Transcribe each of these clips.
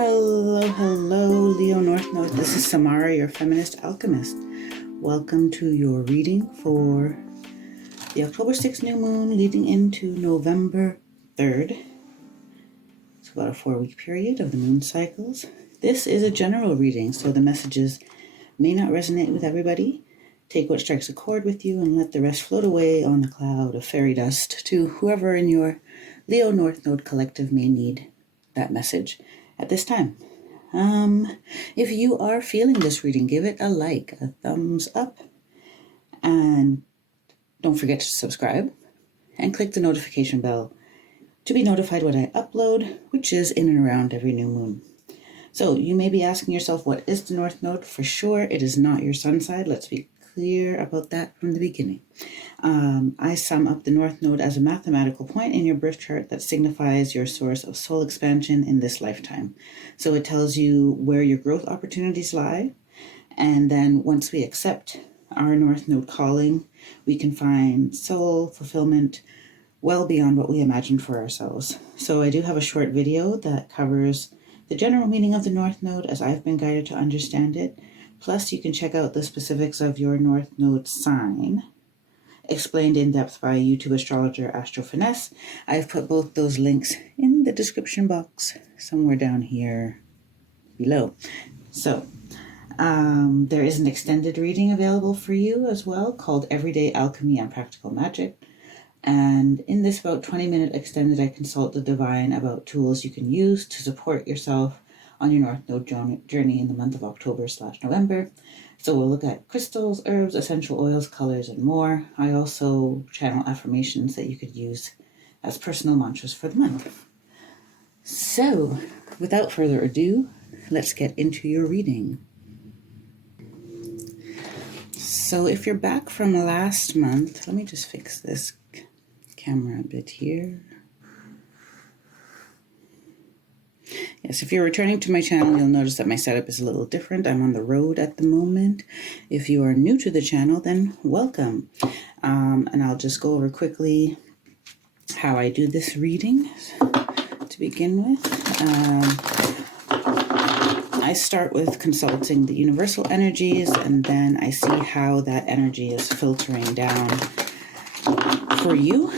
Hello, Leo North Node. This is Samara, your Feminist Alchemist. Welcome to your reading for the October 6th new moon leading into November 3rd. It's about a 4-week period of the moon cycles. This is a general reading, so the messages may not resonate with everybody. Take what strikes a chord with you and let the rest float away on the cloud of fairy dust to whoever in your Leo North Node collective may need that message at this time. If you are feeling this reading, give it a like, a thumbs up, and don't forget to subscribe and click the notification bell to be notified when I upload, which is in and around every new moon. So you may be asking yourself, what is the North Node? For sure, it is not your sun side. Let's be clear about that from the beginning. I sum up the North Node as a mathematical point in your birth chart that signifies your source of soul expansion in this lifetime. So it tells you where your growth opportunities lie. And then once we accept our North Node calling, we can find soul fulfillment well beyond what we imagined for ourselves. So I do have a short video that covers the general meaning of the North Node as I've been guided to understand it. Plus, you can check out the specifics of your North Node sign, explained in depth by YouTube astrologer Astro Finesse. I've put both those links in the description box somewhere down here below. So, there is an extended reading available for you as well called Everyday Alchemy and Practical Magic. And in this about 20-minute extended, I consult the divine about tools you can use to support yourself on your North Node journey in the month of October/November. So we'll look at crystals, herbs, essential oils, colors, and more. I also channel affirmations that you could use as personal mantras for the month. So without further ado, let's get into your reading. So if you're back from last month, let me just fix this camera a bit here. Yes, if you're returning to my channel, you'll notice that my setup is a little different. I'm on the road at the moment. If you are new to the channel, then welcome. And I'll just go over quickly how I do this reading to begin with. I start with consulting the universal energies, and then I see how that energy is filtering down for you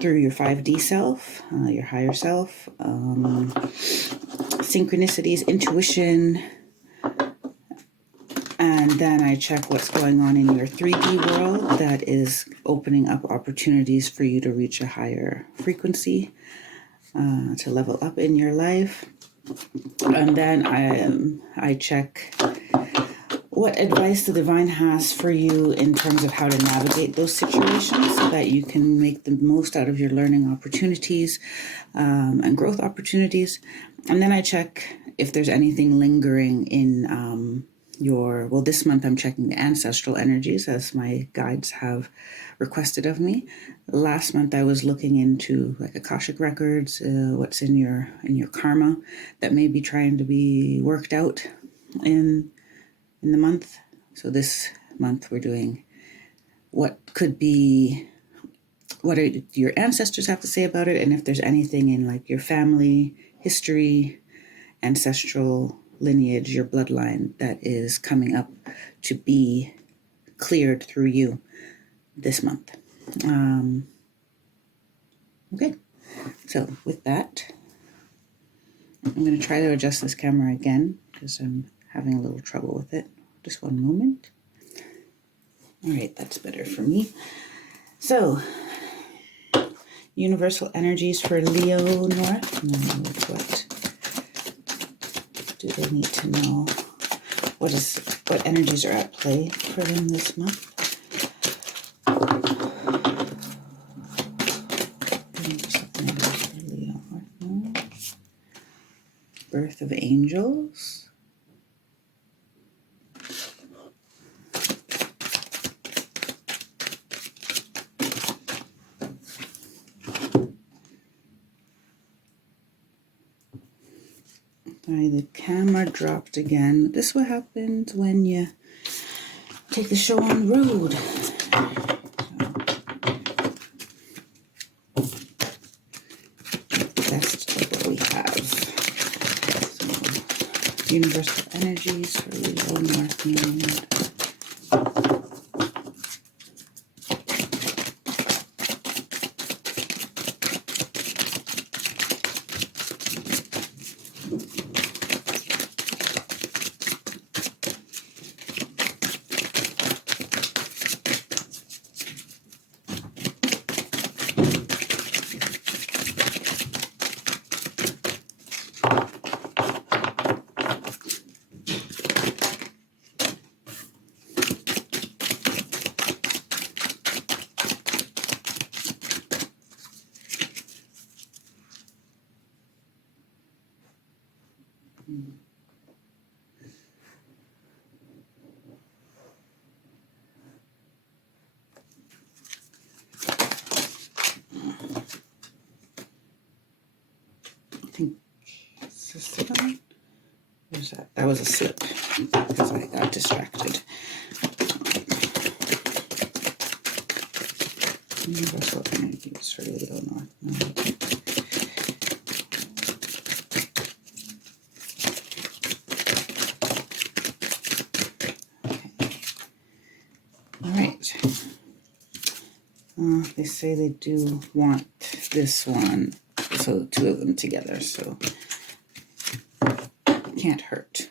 through your 5D self, your higher self, synchronicities, intuition, and then I check what's going on in your 3D world that is opening up opportunities for you to reach a higher frequency, to level up in your life. And then I check what advice the divine has for you in terms of how to navigate those situations so that you can make the most out of your learning opportunities and growth opportunities. And then I check if there's anything lingering in this month I'm checking the Ancestral Energies as my guides have requested of me. Last month I was looking into like Akashic Records, what's in your karma that may be trying to be worked out in the month. So this month we're doing what your ancestors have to say about it, and if there's anything in like your family history, ancestral lineage, your bloodline that is coming up to be cleared through you this month. Okay, so with that, I'm going to try to adjust this camera again because I'm having a little trouble with it. Just one moment. All right, that's better for me. So, universal energies for Leo North Node. What do they need to know? What energies are at play for them this month? Leo North Node. Birth of angels. Sorry, the camera dropped again. This is what happens when you take the show on the road. Best of what we have. Universal Energies for Leo, North Node. I think, is this the one? Where's that? That was a slip because I got distracted. Universal Energies for Leo, North Node. They say they do want this one, so two of them together, so can't hurt.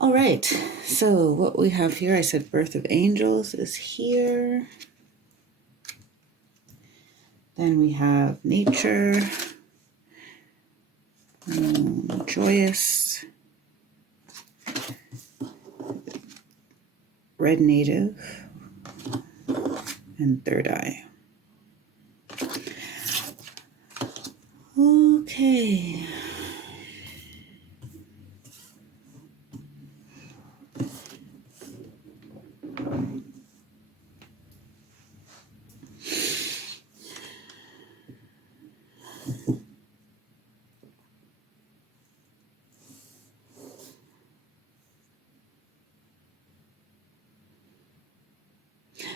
All right, so what we have here, I said Birth of Angels is here. Then we have Nature, Joyous, Red Native, and Third Eye. Okay.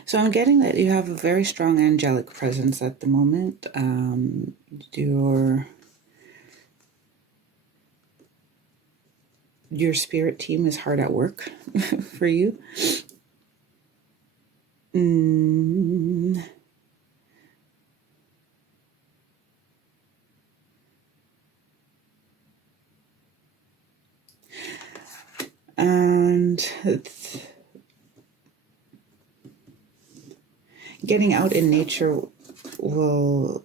So I'm getting that you have a very strong angelic presence at the moment. Your spirit team is hard at work for you. And getting out in nature will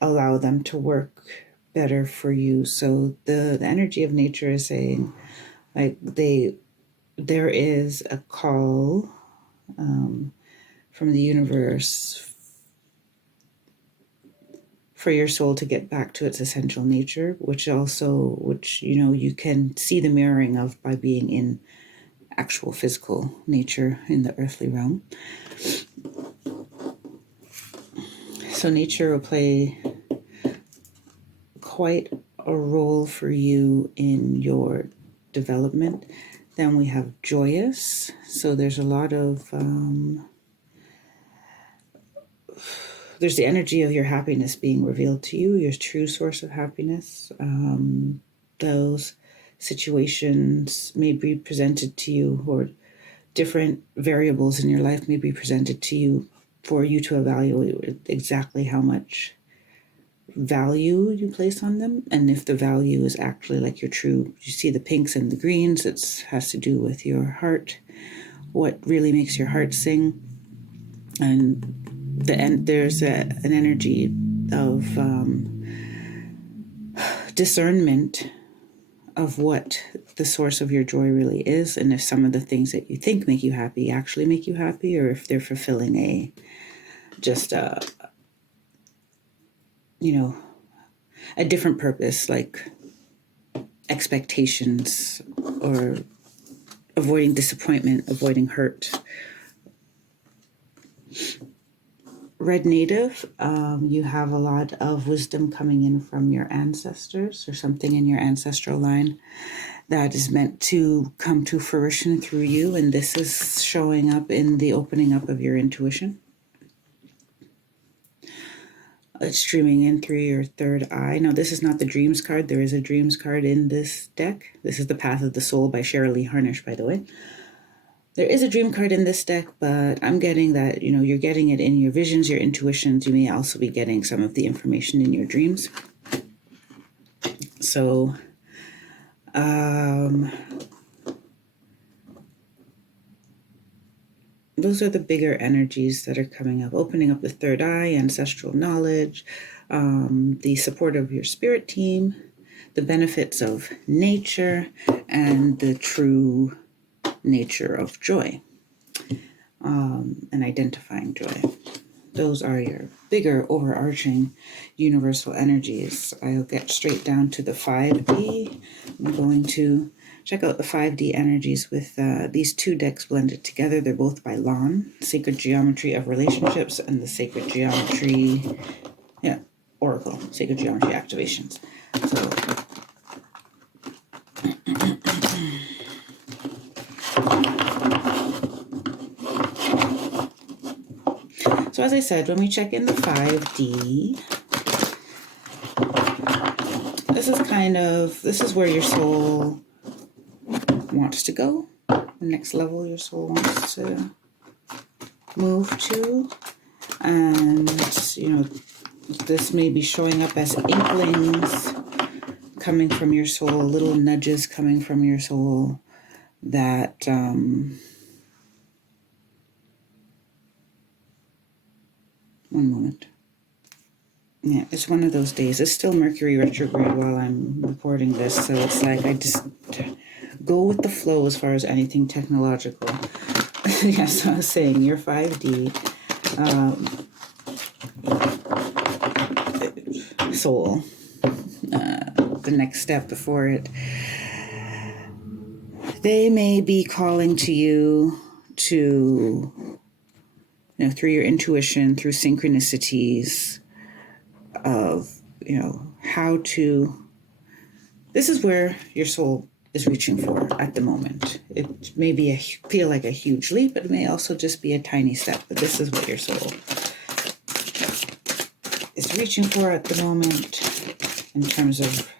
allow them to work better for you. So the energy of nature is saying, like, there is a call from the universe for your soul to get back to its essential nature, which you can see the mirroring of by being in actual physical nature in the earthly realm. So nature will play quite a role for you in your development. Then we have Joyous. So there's a lot of there's the energy of your happiness being revealed to you, your true source of happiness. Those situations may be presented to you, or different variables in your life may be presented to you for you to evaluate exactly how much value you place on them. And if the value is actually like your true, you see the pinks and the greens, it has to do with your heart, what really makes your heart sing. And there's an energy of discernment of what the source of your joy really is, and if some of the things that you think make you happy actually make you happy, or if they're fulfilling a different purpose, like expectations, or avoiding disappointment, avoiding hurt. Red Native, you have a lot of wisdom coming in from your ancestors, or something in your ancestral line that is meant to come to fruition through you, and this is showing up in the opening up of your intuition. It's streaming in through your third eye. Now, this is not the dreams card. There is a dreams card in this deck. This is The Path of the Soul by Cheryl Lee Harnish, by the way. There is a dream card in this deck, but I'm getting that, you're getting it in your visions, your intuitions. You may also be getting some of the information in your dreams. So, those are the bigger energies that are coming up. Opening up the third eye, ancestral knowledge, the support of your spirit team, the benefits of nature, and the true nature of joy, and identifying joy. Those are your bigger overarching universal energies. I'll get straight down to the 5D. I'm going to check out the 5D energies with these two decks blended together. They're both by Lon, Sacred Geometry of Relationships and the Sacred Geometry, Oracle, Sacred Geometry Activations. So as I said, when we check in the 5D, this is where your soul wants to go, the next level your soul wants to move to. And, this may be showing up as inklings coming from your soul, little nudges coming from your soul that, one moment. Yeah, it's one of those days. It's still Mercury retrograde while I'm recording this, so it's like I just go with the flow as far as anything technological. Yes, I was saying your 5D soul, the next step before it, they may be calling to you to, through your intuition, through synchronicities of, how to, this is where your soul is reaching for at the moment. It may feel like a huge leap, but it may also just be a tiny step, but this is what your soul is reaching for at the moment in terms of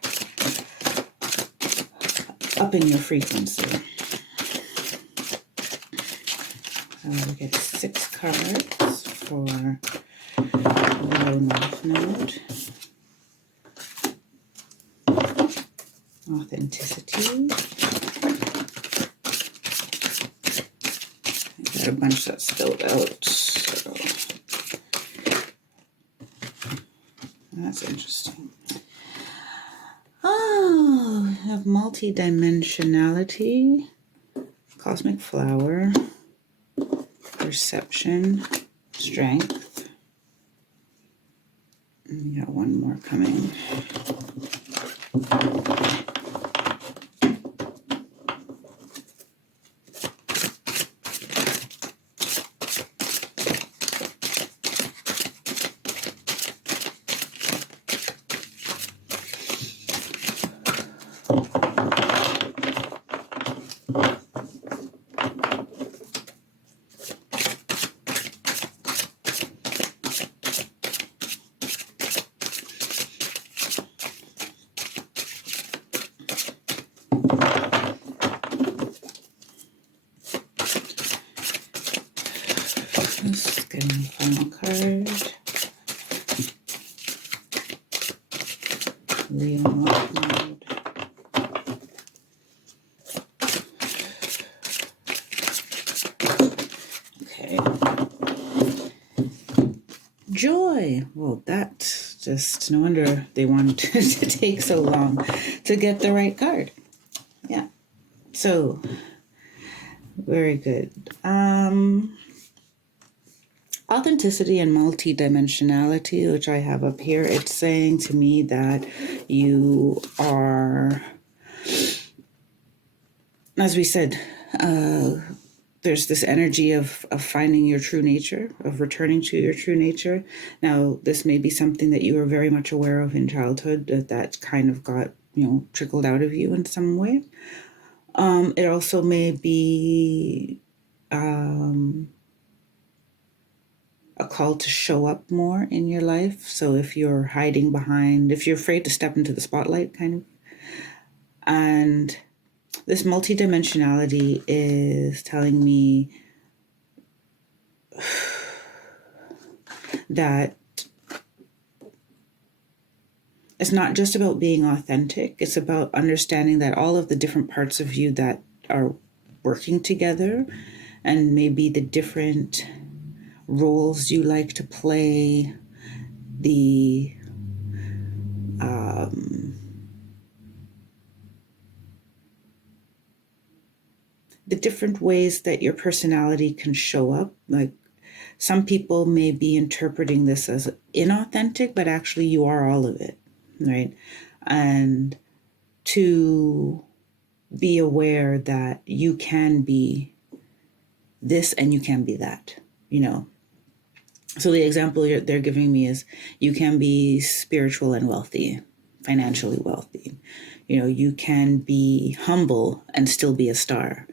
upping your frequency. We get 6 cards for Low North Node. Authenticity. I got a bunch that's spilled out, so that's interesting. Oh, we have multidimensionality, cosmic flower, perception, strength. And we got one more coming. Just getting the final card. Leo North Node. Okay. Joy. Well, that's just, no wonder they wanted to take so long to get the right card. Yeah. So, very good. Authenticity and multidimensionality, which I have up here, it's saying to me that you are, as we said, there's this energy of finding your true nature, of returning to your true nature. Now, this may be something that you were very much aware of in childhood, that kind of got, trickled out of you in some way. It also may be a call to show up more in your life. So if you're hiding behind, if you're afraid to step into the spotlight, kind of. And this multidimensionality is telling me that it's not just about being authentic. It's about understanding that all of the different parts of you that are working together, and maybe the different roles you like to play, the different ways that your personality can show up. Like, some people may be interpreting this as inauthentic, but actually you are all of it, right? And to be aware that you can be this and you can be that, So the example they're giving me is you can be spiritual and wealthy, financially wealthy. You can be humble and still be a star.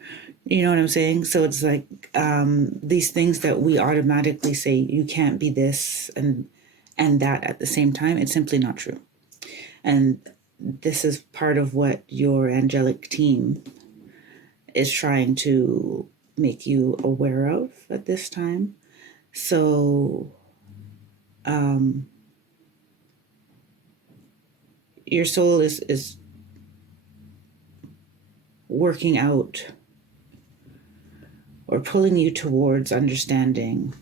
You know what I'm saying? So it's like these things that we automatically say you can't be this and that at the same time. It's simply not true. And this is part of what your angelic team is trying to make you aware of at this time. So your soul is working out or pulling you towards understanding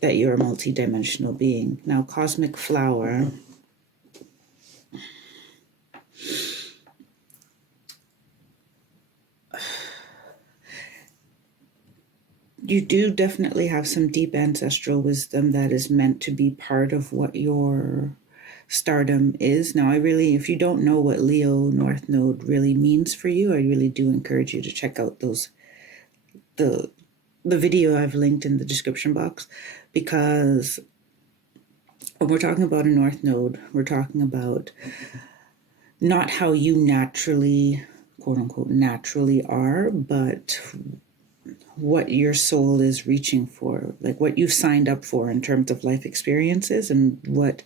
that you're a multidimensional being. Now, Cosmic Flower, you do definitely have some deep ancestral wisdom that is meant to be part of what your stardom is. Now, if you don't know what Leo North Node really means for you, I really do encourage you to check out the video I've linked in the description box, because when we're talking about a North Node, we're talking about not how you naturally, quote unquote, naturally are, but what your soul is reaching for, like what you've signed up for in terms of life experiences and what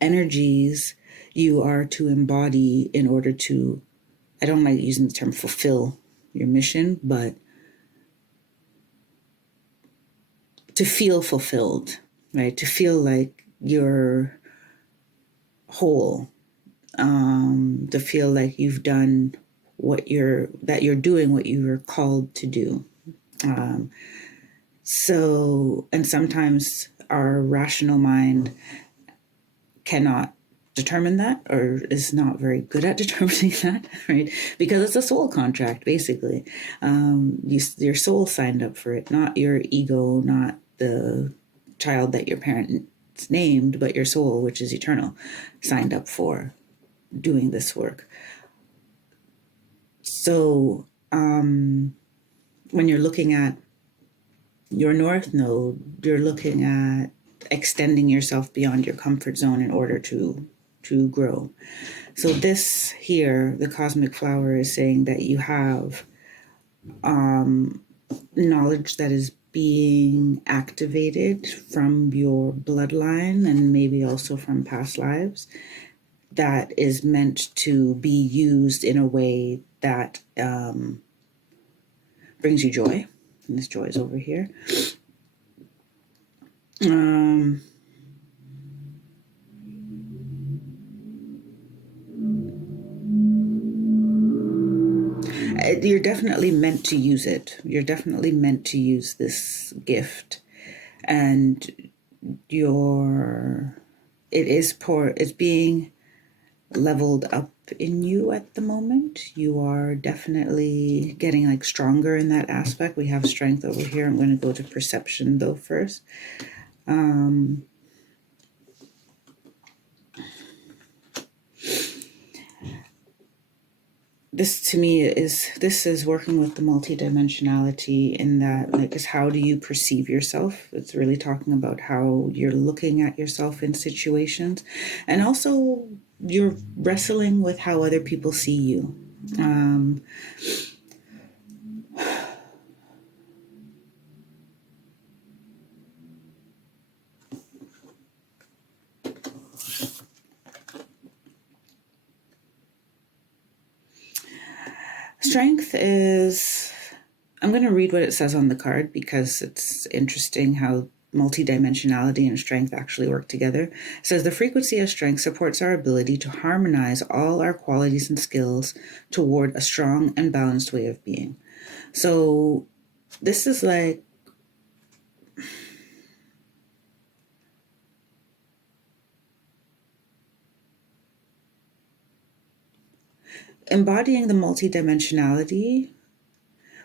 energies you are to embody in order to, I don't like using the term fulfill your mission, but to feel fulfilled, right? To feel like you're whole, to feel like you've done that you're doing what you were called to do. And sometimes our rational mind cannot determine that, or is not very good at determining that, right? Because it's a soul contract, basically. Your soul signed up for it, not your ego, not the child that your parents named, but your soul, which is eternal, signed up for doing this work. So when you're looking at your North Node, you're looking at extending yourself beyond your comfort zone in order to grow. So this here, the Cosmic Flower, is saying that you have knowledge that is being activated from your bloodline and maybe also from past lives that is meant to be used in a way that brings you joy. And this joy is over here. You're definitely meant to use it. You're definitely meant to use this gift. And it's being leveled up in you at the moment. You are definitely getting like stronger in that aspect. We have strength over here. I'm going to go to perception though first. This is working with the multidimensionality in that, like, is how do you perceive yourself? It's really talking about how you're looking at yourself in situations, and also you're wrestling with how other people see you. strength is, I'm going to read what it says on the card because it's interesting how multidimensionality and strength actually work together. It says the frequency of strength supports our ability to harmonize all our qualities and skills toward a strong and balanced way of being. So this is like embodying the multidimensionality,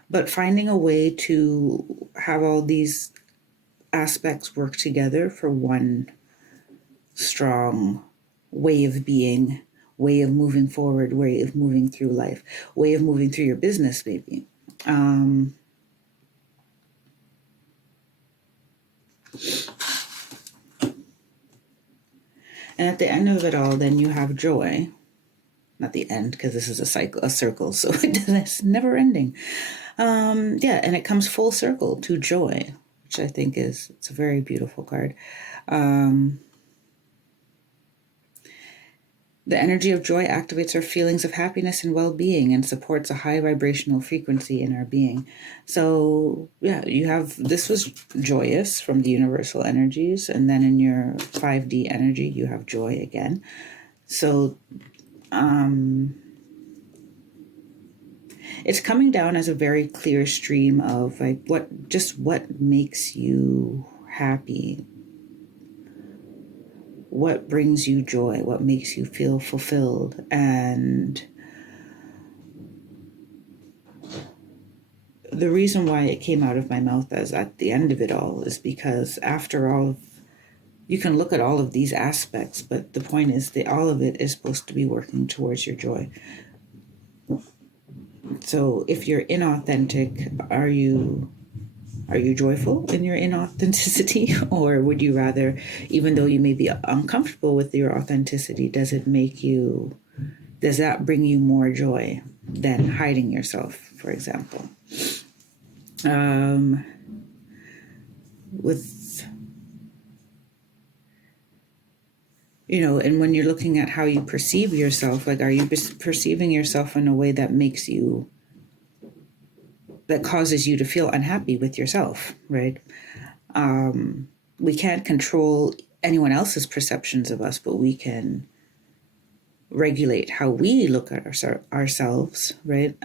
but finding a way to have all these aspects work together for one strong way of being, way of moving forward, way of moving through life, way of moving through your business, maybe. And at the end of it all, then you have joy. Not the end, because this is a circle, so it's never ending. And it comes full circle to joy, which I think it's a very beautiful card. The energy of joy activates our feelings of happiness and well-being and supports a high vibrational frequency in our being. So this was joyous from the universal energies, and then in your 5D energy, you have joy again. So it's coming down as a very clear stream of like what makes you happy, what brings you joy, what makes you feel fulfilled. And the reason why it came out of my mouth as at the end of it all is because after all, you can look at all of these aspects, but the point is that all of it is supposed to be working towards your joy. So if you're inauthentic, are you joyful in your inauthenticity? Or would you rather, even though you may be uncomfortable with your authenticity, does that bring you more joy than hiding yourself, for example? And when you're looking at how you perceive yourself, like, are you perceiving yourself in a way that causes you to feel unhappy with yourself, right? We can't control anyone else's perceptions of us, but we can regulate how we look at ourselves, right?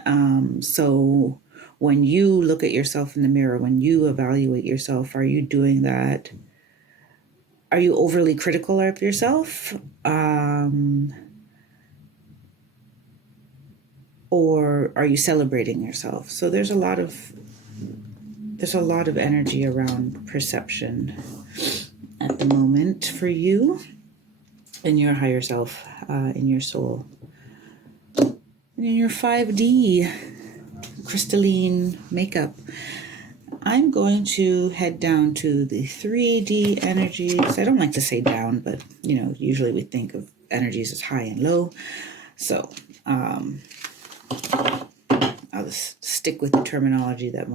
So when you look at yourself in the mirror, when you evaluate yourself, are you doing that? Are you overly critical of yourself? Or are you celebrating yourself? So there's a lot of energy around perception at the moment for you in your higher self, in your soul. And in your 5D crystalline makeup, I'm going to head down to the 3D energies. I don't like to say down, but usually we think of energies as high and low. So I'll just stick with the terminology that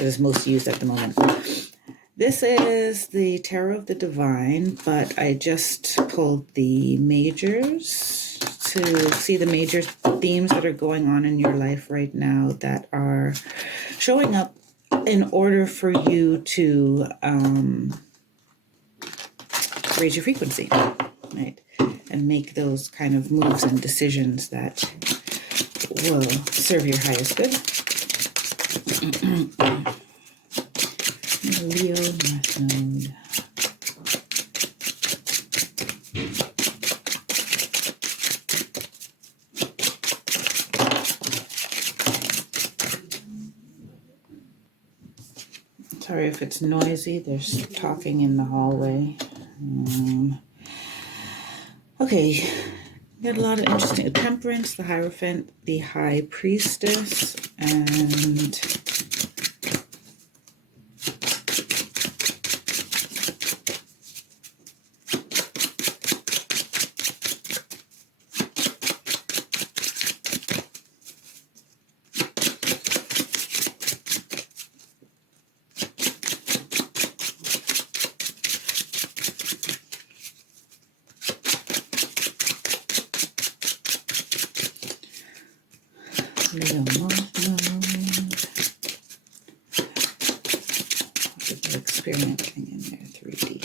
is most used at the moment. This is the Tarot of the Divine, but I just pulled the majors to see the major themes that are going on in your life right now that are showing up in order for you to raise your frequency, right? And make those kind of moves and decisions that will serve your highest good. Leo North Node. Sorry if it's noisy. There's talking in the hallway. Okay. Got a lot of interesting Temperance, the Hierophant, the High Priestess, and experiencing in their 3D.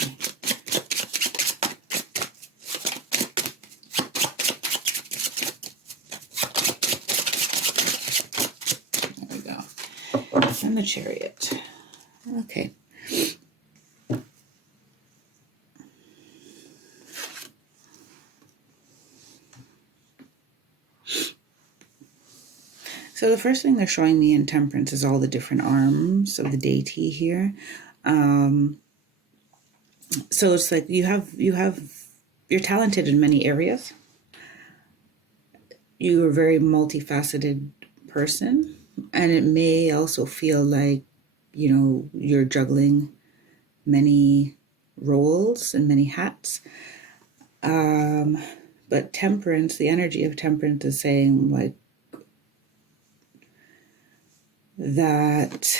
There we go. And the Chariot. Okay. So the first thing they're showing me in Temperance is all the different arms of the deity here. So it's like you're talented in many areas. You're a very multifaceted person, and it may also feel like, you're juggling many roles and many hats. But Temperance, the energy of Temperance is saying like that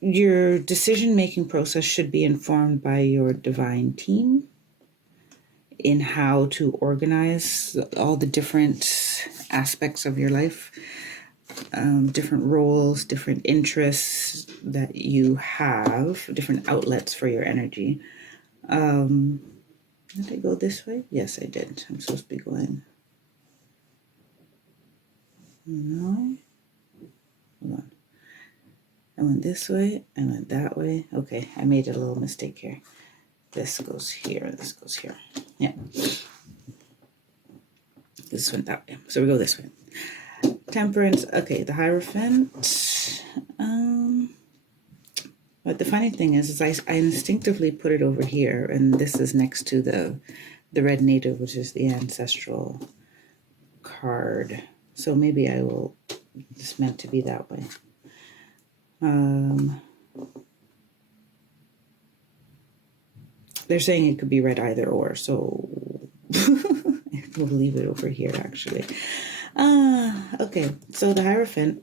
your decision-making process should be informed by your divine team in how to organize all the different aspects of your life, different roles, different interests that you have, different outlets for your energy. Did I go this way? Yes, I did. I'm supposed to be going. No. Hold on. I went this way. I went that way. Okay, I made a little mistake here. This goes here. This goes here. Yeah. This went that way. So we go this way. Temperance. Okay, the Hierophant. But the funny thing is I instinctively put it over here, and this is next to the red native, which is the ancestral card. So maybe it's meant to be that way. They're saying it could be read either or, so we'll leave it over here actually. Okay, so the Hierophant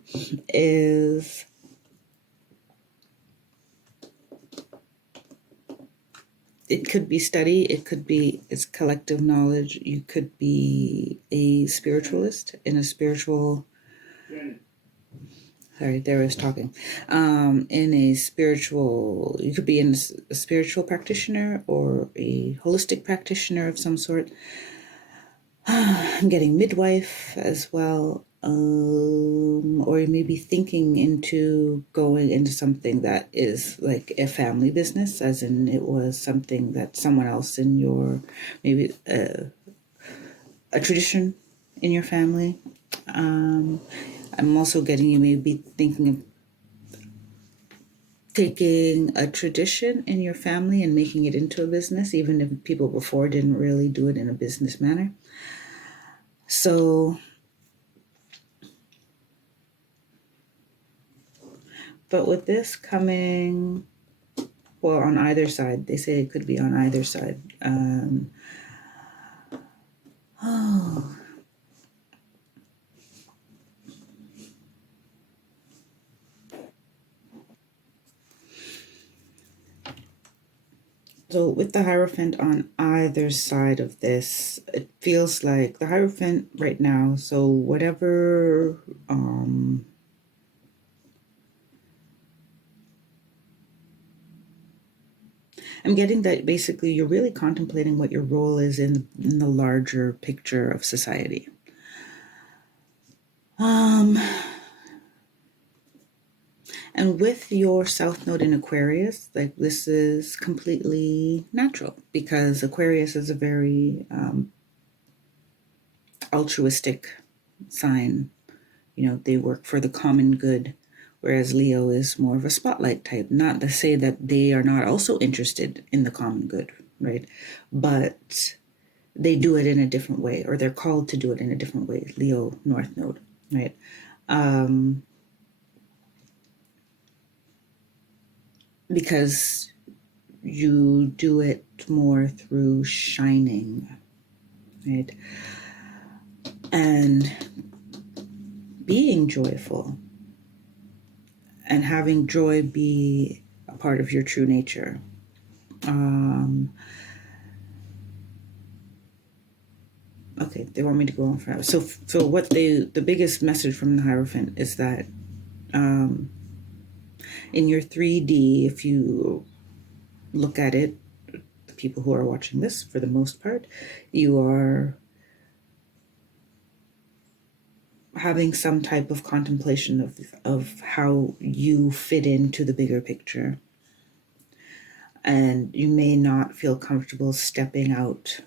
is it could be study, it's collective knowledge. You could be a spiritualist in a spiritual, sorry, there was talking. In a spiritual, you could be a spiritual practitioner or a holistic practitioner of some sort. I'm getting midwife as well. Or you may be thinking into going into something that is like a family business, as in it was something that someone else in your, maybe a tradition in your family. I'm also getting you may be thinking of taking a tradition in your family and making it into a business, even if people before didn't really do it in a business manner. So, but with this coming, well, on either side, they say it could be on either side. So with the Hierophant on either side of this, it feels like the Hierophant right now, so whatever, I'm getting that basically you're really contemplating what your role is in the larger picture of society. And with your South Node in Aquarius, like this is completely natural because Aquarius is a very altruistic sign. They work for the common good, whereas Leo is more of a spotlight type. Not to say that they are not also interested in the common good, right? But they do it in a different way, or they're called to do it in a different way. Leo, North Node, right? Because you do it more through shining, right? And being joyful and having joy be a part of your true nature. Okay, they want me to go on forever. So what the biggest message from the Hierophant is that In your 3D, if you look at it, the people who are watching this, for the most part, you are having some type of contemplation of how you fit into the bigger picture. And you may not feel comfortable stepping out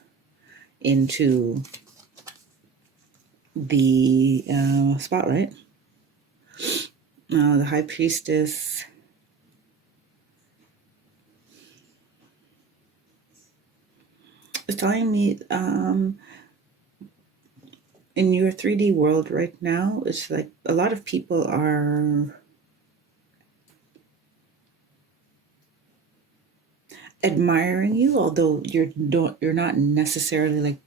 into the spotlight. The High Priestess is telling me in your 3D world right now, it's like a lot of people are admiring you, although you're not necessarily like,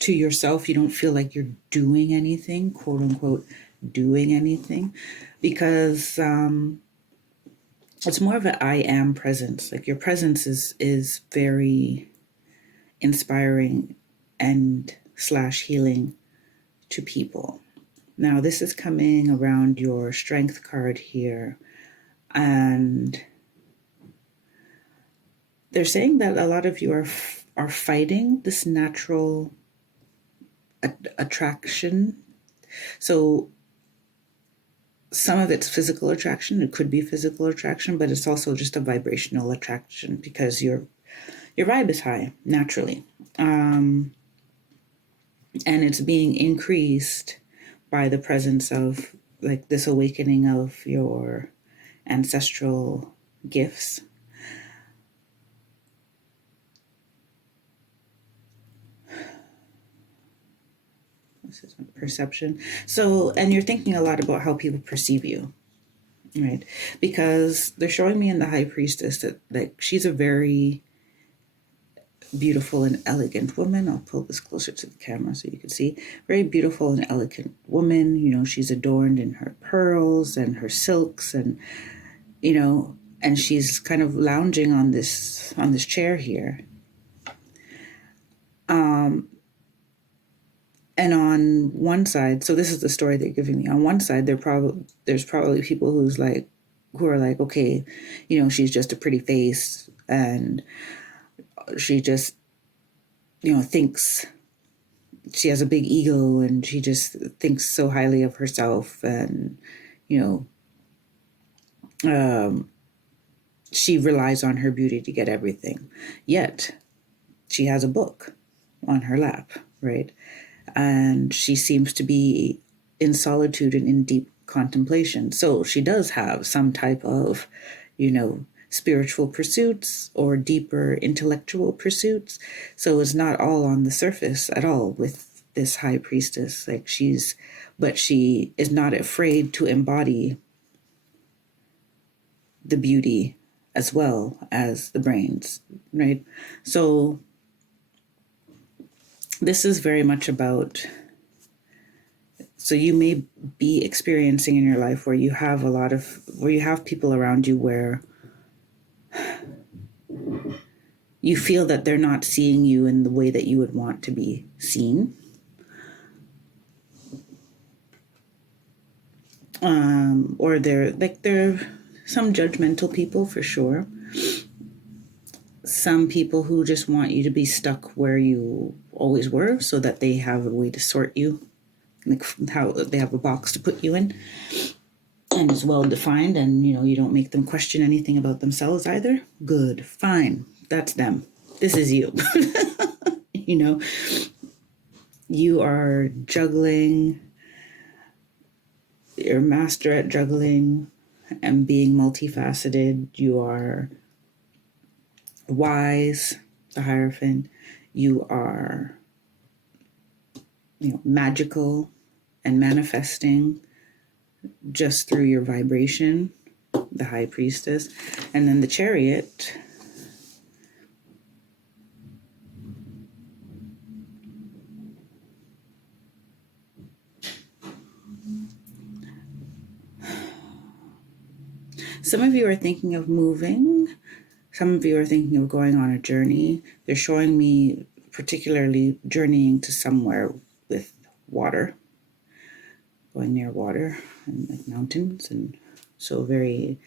to yourself, you don't feel like you're doing anything, quote unquote, doing anything, because it's more of an I am presence. Like your presence is very inspiring and / healing to people. Now, this is coming around your strength card here, and they're saying that a lot of you are fighting this natural attraction. So some of it's physical attraction. It could be physical attraction, but it's also just a vibrational attraction because your vibe is high naturally. And it's being increased by the presence of like this awakening of your ancestral gifts. This is perception. So, and you're thinking a lot about how people perceive you, right? Because they're showing me in the High Priestess that like she's a very beautiful and elegant woman. I'll pull this closer to the camera so you can see. Very beautiful and elegant woman. You know, she's adorned in her pearls and her silks, and you know, and she's kind of lounging on this chair here. And on one side, so this is the story they're giving me. On one side, there's probably people who are like, okay, you know, she's just a pretty face, and she just, you know, thinks she has a big ego, and she just thinks so highly of herself, and you know, she relies on her beauty to get everything. Yet she has a book on her lap, right? And she seems to be in solitude and in deep contemplation. So she does have some type of, you know, spiritual pursuits or deeper intellectual pursuits. So it's not all on the surface at all with this High Priestess. Like but she is not afraid to embody the beauty as well as the brains, right? So this is very much about, so you may be experiencing in your life where you have people around you where you feel that they're not seeing you in the way that you would want to be seen. Or they're some judgmental people for sure. Some people who just want you to be stuck where you always were so that they have a way to sort you, like how they have a box to put you in, and it's well defined, and you know, you don't make them question anything about themselves either. Good, fine, that's them. This is you. You know, you are juggling, you're a master at juggling and being multifaceted. You are wise, the Hierophant. You are, you know, magical and manifesting just through your vibration, the High Priestess. And then the Chariot, some of you are thinking of moving. Some of you are thinking of going on a journey. They're showing me particularly journeying to somewhere with water, going near water. and like mountains, and so very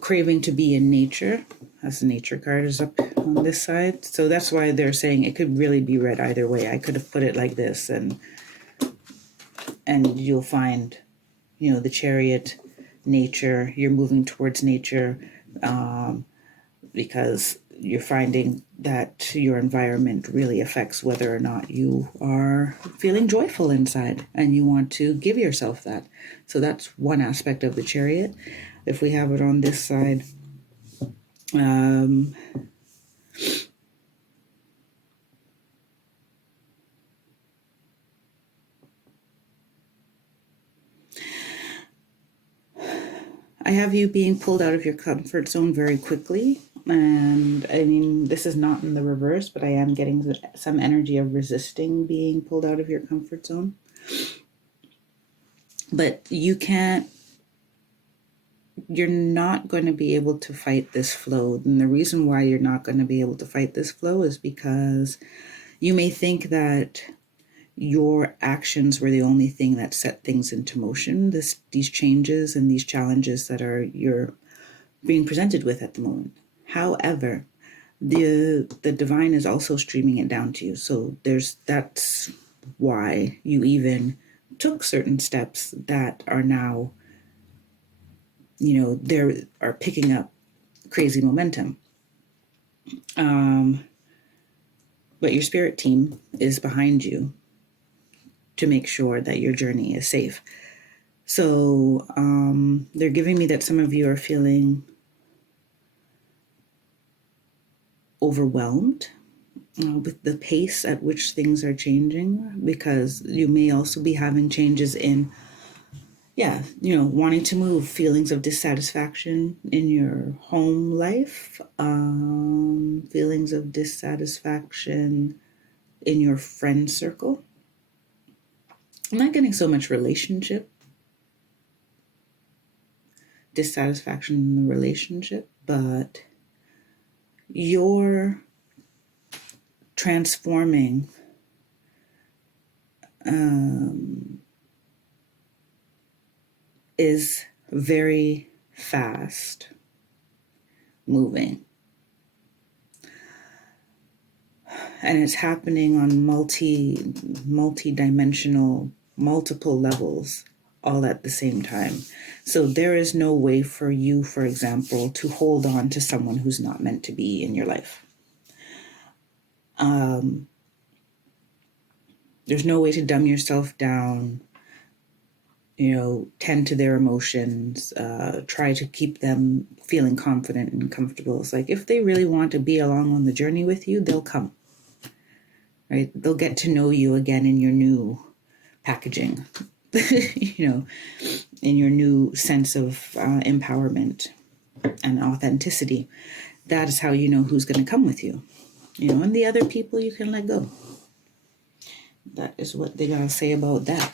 craving to be in nature, as the nature card is up on this side. So that's why they're saying it could really be read either way. I could have put it like this, and you'll find, the Chariot, nature, you're moving towards nature, because you're finding that your environment really affects whether or not you are feeling joyful inside, and you want to give yourself that. So that's one aspect of the Chariot. If we have it on this side, I have you being pulled out of your comfort zone very quickly. And I mean, this is not in the reverse, but I am getting some energy of resisting being pulled out of your comfort zone. But you're not going to be able to fight this flow. And the reason why you're not going to be able to fight this flow is because you may think that your actions were the only thing that set things into motion, these changes and these challenges that you're being presented with at the moment. However, the divine is also streaming it down to you. So that's why you even took certain steps that are now, they are picking up crazy momentum. But your spirit team is behind you to make sure that your journey is safe. So they're giving me that some of you are feeling overwhelmed with the pace at which things are changing, because you may also be having changes in, wanting to move, feelings of dissatisfaction in your home life, feelings of dissatisfaction in your friend circle. I'm not getting so much relationship dissatisfaction in the relationship, but you're transforming is very fast moving, and it's happening on multi-dimensional, multiple levels all at the same time. So there is no way for you, for example, to hold on to someone who's not meant to be in your life. There's no way to dumb yourself down, tend to their emotions, try to keep them feeling confident and comfortable. It's like, if they really want to be along on the journey with you, they'll come, right? They'll get to know you again in your new packaging, in your new sense of empowerment and authenticity. That is how you know who's going to come with you, and the other people you can let go. That is what they gotta say about that.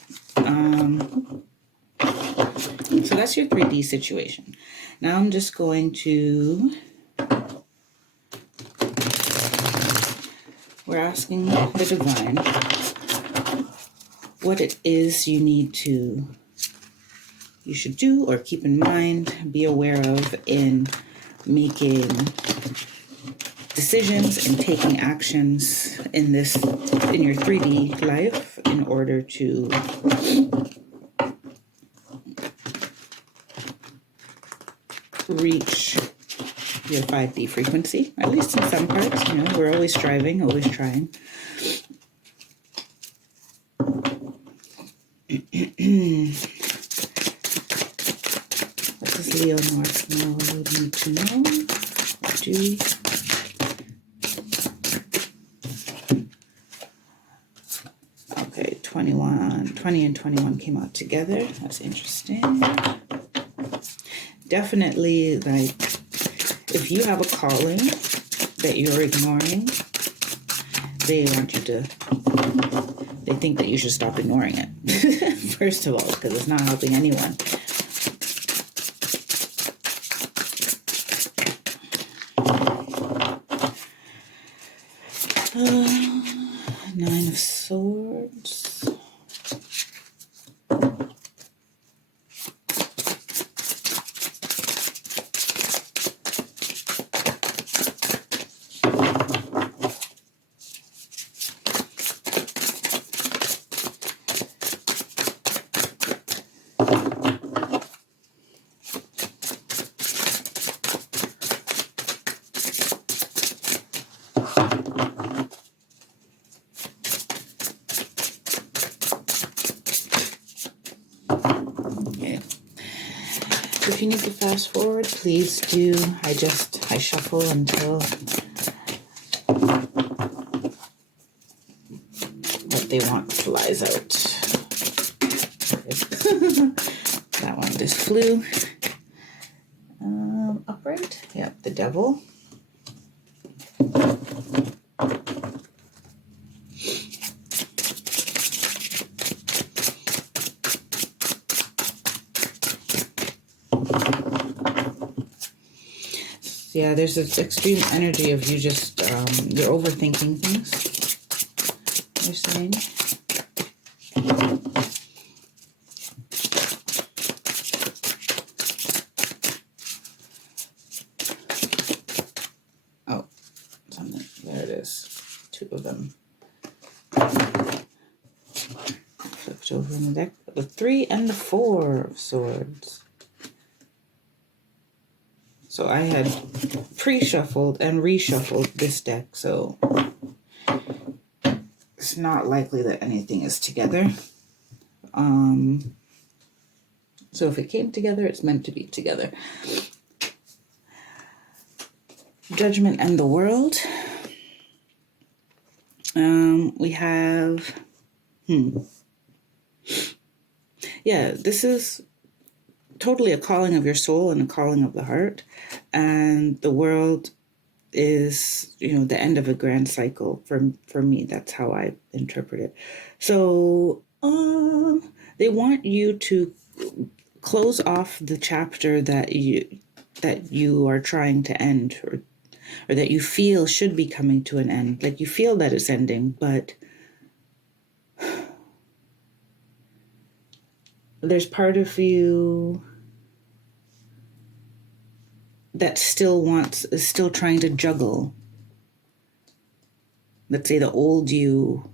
So that's your 3D situation. Now I'm just going to, we're asking the divine what it is you should do or keep in mind, be aware of in making decisions and taking actions in your 3D life in order to reach your 5D frequency, at least in some parts. We're always striving, always trying. What does Leo North need to know? Okay, 20 and 21 came out together. That's interesting. Definitely, like, if you have a calling that you're ignoring, they think that you should stop ignoring it. First of all, because it's not helping anyone. Nine of Swords. if you need to fast forward, please do. I shuffle until what they want flies out. That one just flew. Upright? Yep, the devil. Yeah, there's this extreme energy of you just, you're overthinking things, you're saying. Oh, something, there it is, 2 of them. Flipped over in the deck, the 3 and the 4 of swords. So I had pre-shuffled and reshuffled this deck, so it's not likely that anything is together. So if it came together, it's meant to be together. Judgment and the World. We have, yeah, this is totally a calling of your soul and a calling of the heart. And the world is, the end of a grand cycle for me. That's how I interpret it. So they want you to close off the chapter that you are trying to end, or that you feel should be coming to an end. Like you feel that it's ending, but there's part of you that is still trying to juggle, let's say, the old you,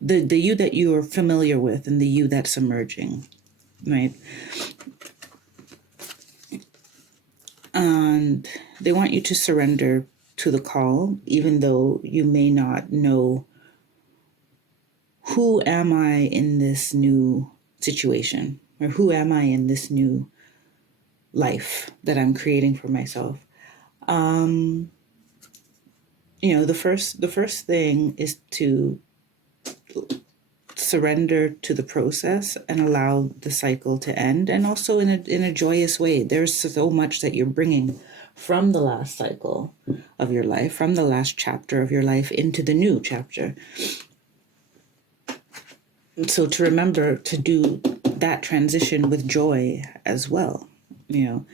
the you that you are familiar with, and the you that's emerging, right? And they want you to surrender to the call, even though you may not know, who am I in this new situation, or who am I in this new life that I'm creating for myself. The first thing is to surrender to the process and allow the cycle to end, and also in a joyous way. There's so much that you're bringing from the last cycle of your life, from the last chapter of your life, into the new chapter. So to remember to do that transition with joy as well. With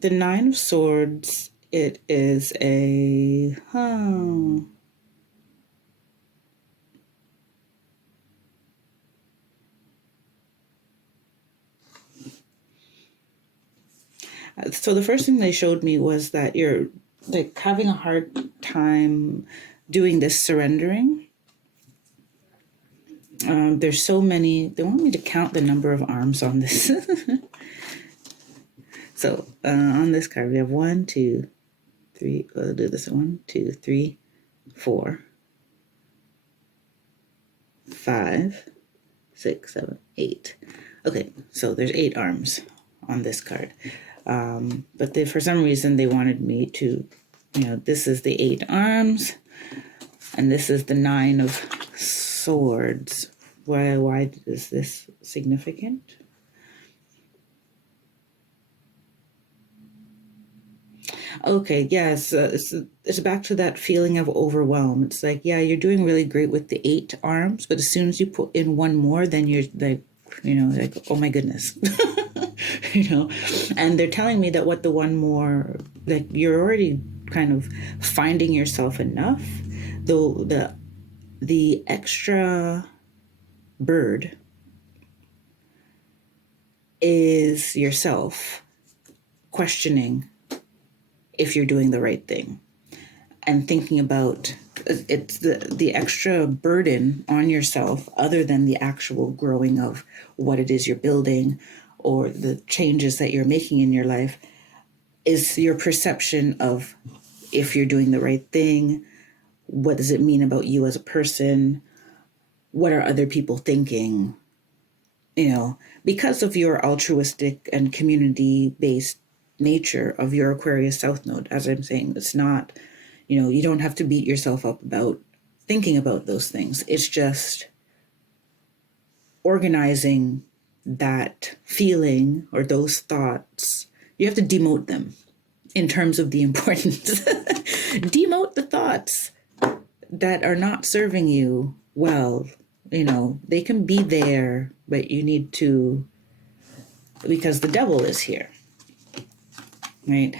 the 9 of Swords, it is a so the first thing they showed me was that you're like having a hard time doing this surrendering. There's so many. They want me to count the number of arms on this. So on this card we have 1, 2, 3. We'll do this 1, 2, 3, 4, 5, 6, 7, 8. Okay, so there's 8 arms on this card. But for some reason they wanted me to, this is the 8 arms, and this is the 9 of Swords. Why is this significant? Okay, yes, it's back to that feeling of overwhelm. It's like, yeah, you're doing really great with the 8 arms, but as soon as you put in one more, then you're like, like, oh my goodness. And they're telling me that what the one more, like, you're already kind of finding yourself enough, though the extra bird is yourself questioning if you're doing the right thing, and thinking about it's the extra burden on yourself, other than the actual growing of what it is you're building or the changes that you're making in your life, is your perception of if you're doing the right thing. What does it mean about you as a person? What are other people thinking? because of your altruistic and community-based nature of your Aquarius South Node, as I'm saying, it's not, you don't have to beat yourself up about thinking about those things. It's just organizing that feeling or those thoughts. You have to demote them in terms of the importance. Demote the thoughts that are not serving you well. They can be there, but you need to, because the devil is here, right?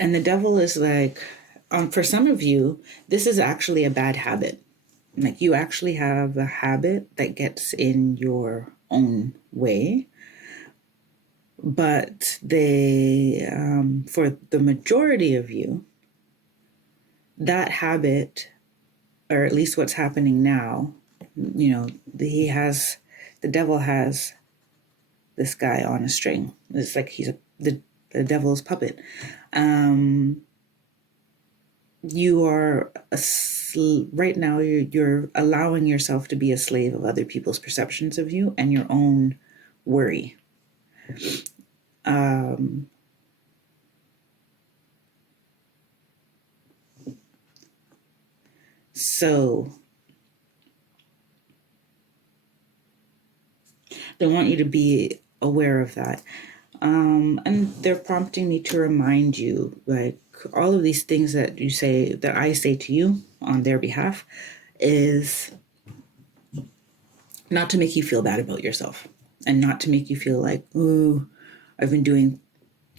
And the devil is like, for some of you, this is actually a bad habit. Like, you actually have a habit that gets in your own way. But for the majority of you, that habit, or at least what's happening now, the devil has this guy on a string. It's like he's the devil's puppet. You are right now. You're allowing yourself to be a slave of other people's perceptions of you and your own worry. So they want you to be aware of that. And they're prompting me to remind you, like, all of these things that you say, that I say to you on their behalf, is not to make you feel bad about yourself and not to make you feel like, ooh, I've been doing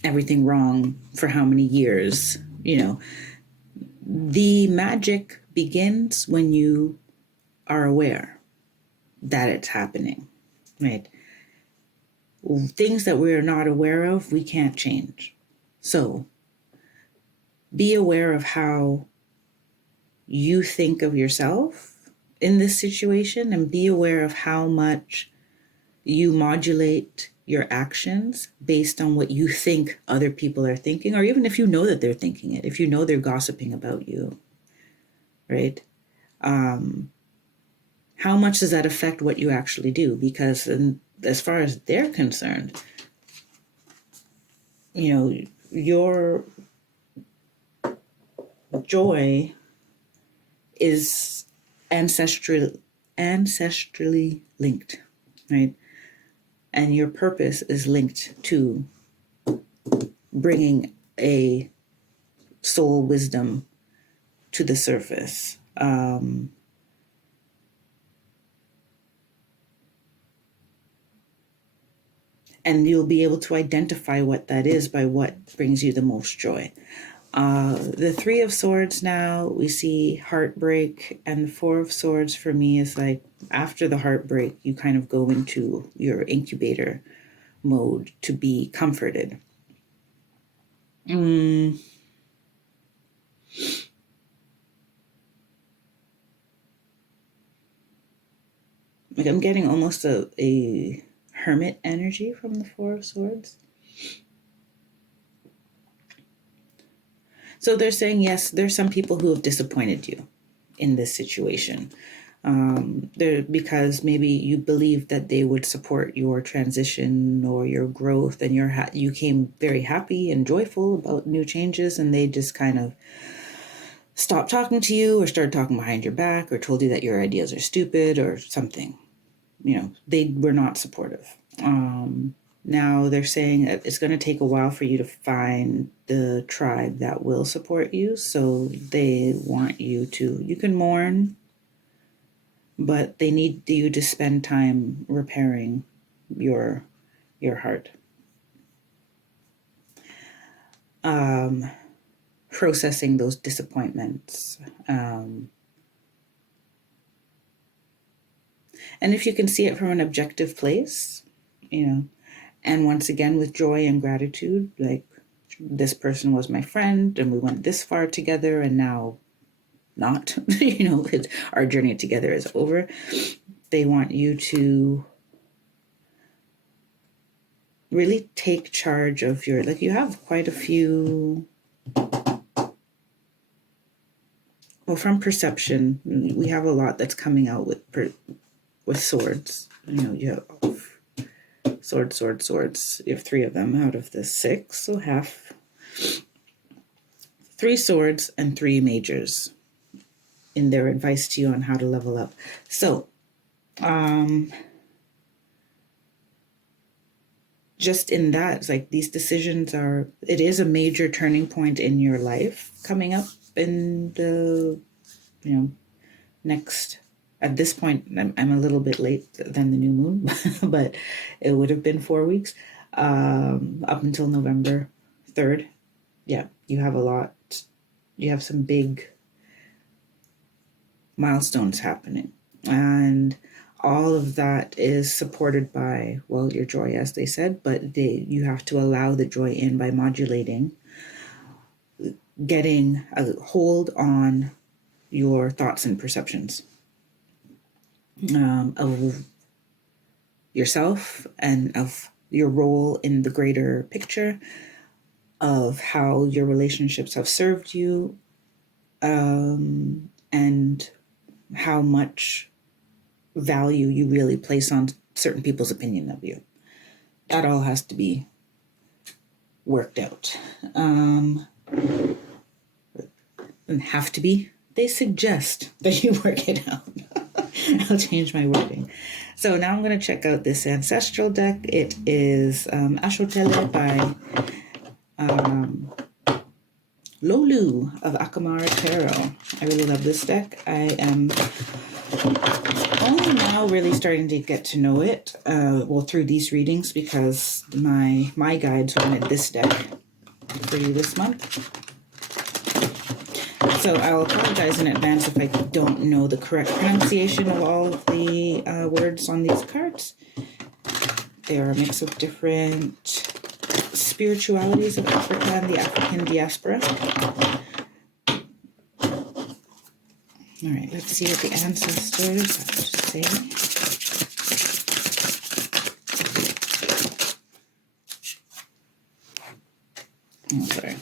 everything wrong for how many years. The magic begins when you are aware that it's happening, right? Things that we're not aware of, we can't change. So be aware of how you think of yourself in this situation, and be aware of how much you modulate your actions based on what you think other people are thinking, or even if you know that they're thinking it, if you know they're gossiping about you, right? How much does that affect what you actually do? Because as far as they're concerned, your joy is ancestrally linked, right? And your purpose is linked to bringing a soul wisdom to the surface. And you'll be able to identify what that is by what brings you the most joy. The Three of Swords now, we see heartbreak, and the Four of Swords for me is like, after the heartbreak, you kind of go into your incubator mode to be comforted. Like, I'm getting almost a hermit energy from the Four of Swords. So they're saying, yes, there's some people who have disappointed you in this situation. Because maybe you believed that they would support your transition or your growth, and you came very happy and joyful about new changes, and they just kind of stopped talking to you or started talking behind your back or told you that your ideas are stupid or something. They were not supportive. Now they're saying that it's going to take a while for you to find the tribe that will support you. So they want you can mourn, but they need you to spend time repairing your heart. Processing those disappointments. And if you can see it from an objective place, and once again, with joy and gratitude, like, this person was my friend and we went this far together, and now not, our journey together is over. They want you to really take charge of you have quite a few, well, from perception, we have a lot that's coming out with with swords. You have swords. You have 3 of them out of the 6, so half. 3 swords and 3 majors in their advice to you on how to level up. So, just in that, it's like these decisions it is a major turning point in your life coming up in the, next, at this point, I'm a little bit late than the new moon, but it would have been 4 weeks, up until November 3rd. Yeah, you have some big milestones happening, and all of that is supported by, well, your joy, as they said, but you have to allow the joy in by modulating, getting a hold on your thoughts and perceptions of yourself and of your role in the greater picture, of how your relationships have served you, and how much value you really place on certain people's opinion of you. That all has to be worked out. And have to be. They suggest that you work it out. I'll change my wording. So now I'm going to check out this Ancestral deck. It is Ashotele by Lolu of Akamara Tarot. I really love this deck. I am only now really starting to get to know it, through these readings, because my guides wanted this deck for you this month. So I'll apologize in advance if I don't know the correct pronunciation of all of the words on these cards. They are a mix of different spiritualities of Africa and the African diaspora. All right, let's see what the ancestors have to say. Oh, sorry.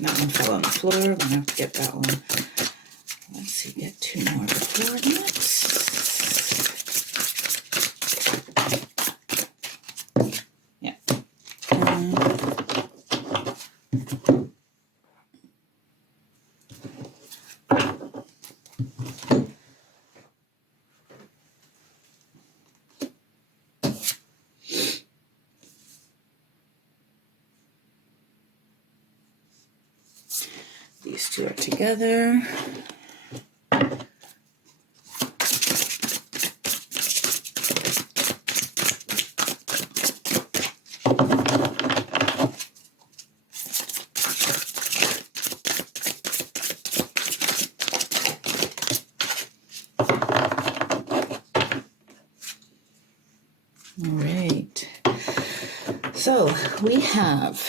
That one fell on the floor. We're going to have to get that one. Let's see, get 2 more before next. These 2 are together. All right. So we have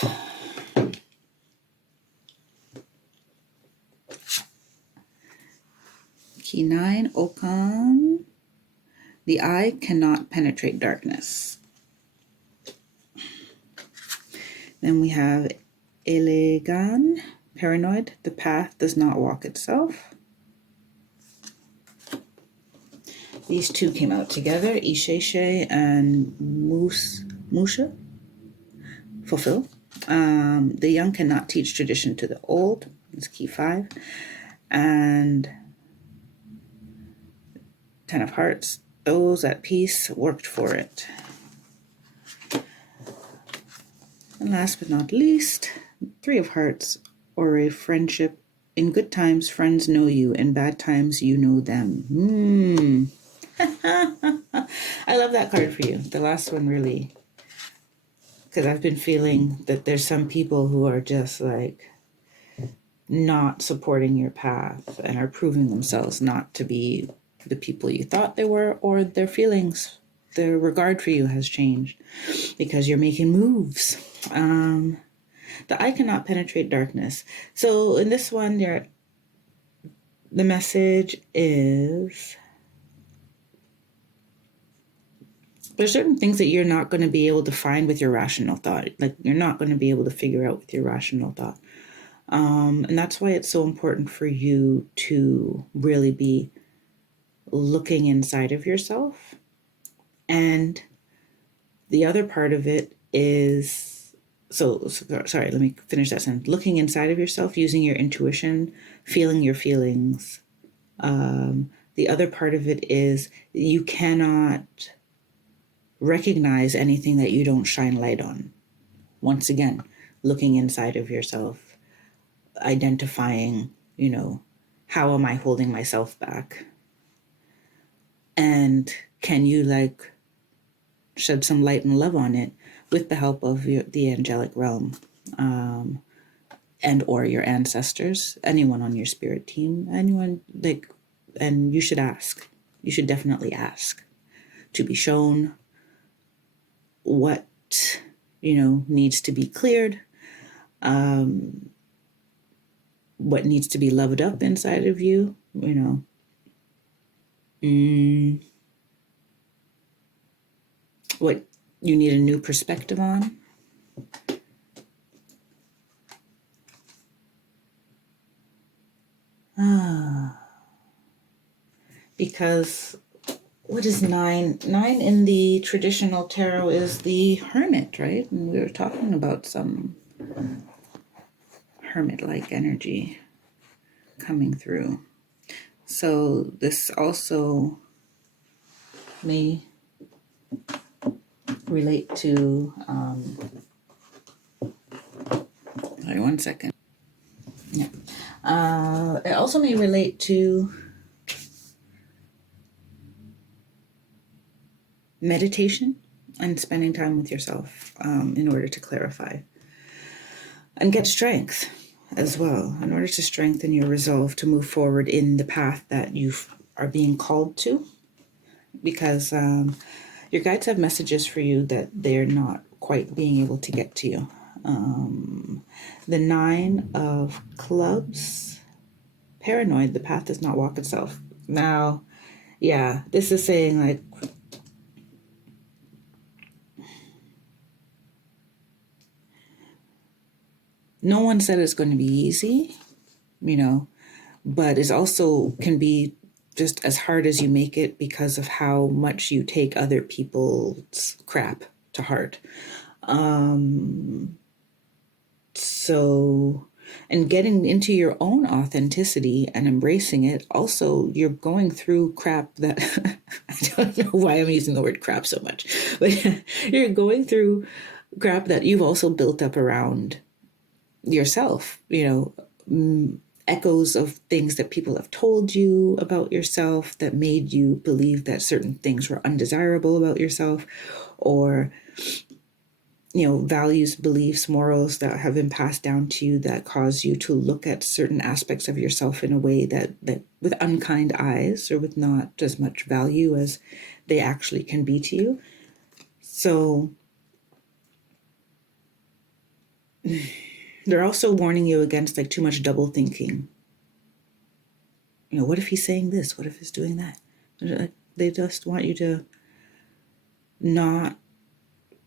Key 9, Okan. The eye cannot penetrate darkness. Then we have Elegan, Paranoid. The path does not walk itself. These 2 came out together, Isheshe and Musha, Fulfill. The young cannot teach tradition to the old. It's Key 5. And 10 of Hearts, those at peace worked for it. And last but not least, 3 of Hearts, or a friendship. In good times, friends know you. In bad times, you know them. I love that card for you. The last one really, because I've been feeling that there's some people who are just like not supporting your path and are proving themselves not to be the people you thought they were, or their feelings, their regard for you has changed because you're making moves. The eye cannot penetrate darkness. So in this one, the message is there's certain things that you're not going to be able to find with your rational thought. Like, you're not going to be able to figure out with your rational thought. And that's why it's so important for you to really be looking inside of yourself. And the other part of it is, sorry, let me finish that sentence. Looking inside of yourself, using your intuition, feeling your feelings. The other part of it is you cannot recognize anything that you don't shine light on. Once again, looking inside of yourself, identifying, how am I holding myself back? And can you shed some light and love on it with the help of the angelic realm, and or your ancestors, anyone on your spirit team, anyone and you should ask. You should definitely ask to be shown what needs to be cleared, what needs to be loved up inside of you, what you need a new perspective on. Because what is 9? 9 in the traditional tarot is the hermit, right? And we were talking about some hermit-like energy coming through. So this also may relate to, sorry, one second. Yeah. It also may relate to meditation and spending time with yourself in order to clarify and get strength as well, in order to strengthen your resolve to move forward in the path that you are being called to, because your guides have messages for you that they're not quite being able to get to you. The 9 of Clubs, paranoid, the path does not walk itself. Now, yeah, this is saying no one said it's going to be easy, but it also can be just as hard as you make it because of how much you take other people's crap to heart. And getting into your own authenticity and embracing it, also, you're going through crap that, I don't know why I'm using the word crap so much, but you're going through crap that you've also built up around yourself, echoes of things that people have told you about yourself that made you believe that certain things were undesirable about yourself, or values, beliefs, morals that have been passed down to you that cause you to look at certain aspects of yourself in a way that with unkind eyes, or with not as much value as they actually can be to you. So they're also warning you against too much double thinking. What if he's saying this? What if he's doing that? They just want you to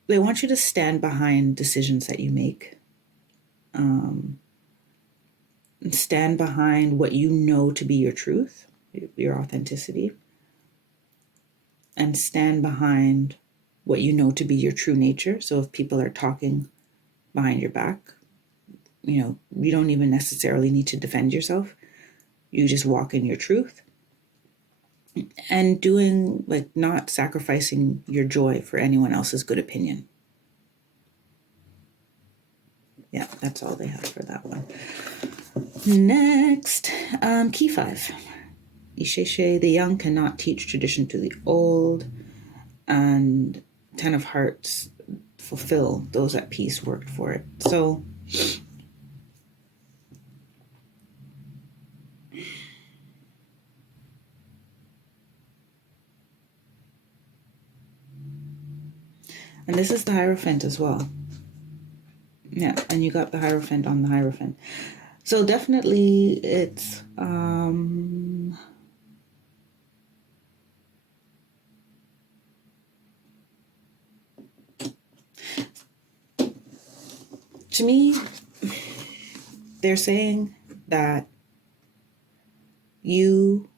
they want you to stand behind decisions that you make. Stand behind what you know to be your truth, your authenticity. And stand behind what you know to be your true nature. So if people are talking behind your back, you don't even necessarily need to defend yourself. You just walk in your truth. And doing, not sacrificing your joy for anyone else's good opinion. Yeah, that's all they have for that one. Next, key 5. Isheshe, the young cannot teach tradition to the old. And 10 of Hearts, fulfill those at peace worked for it. So, and this is the Hierophant as well. Yeah, and you got the Hierophant on the Hierophant. So definitely it's to me, they're saying that you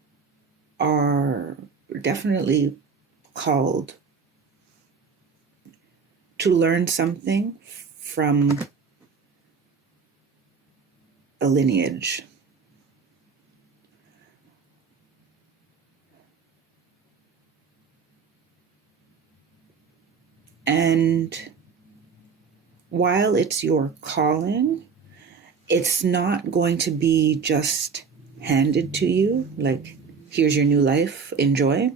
are definitely called to learn something from a lineage. And while it's your calling, it's not going to be just handed to you, like, here's your new life, enjoy.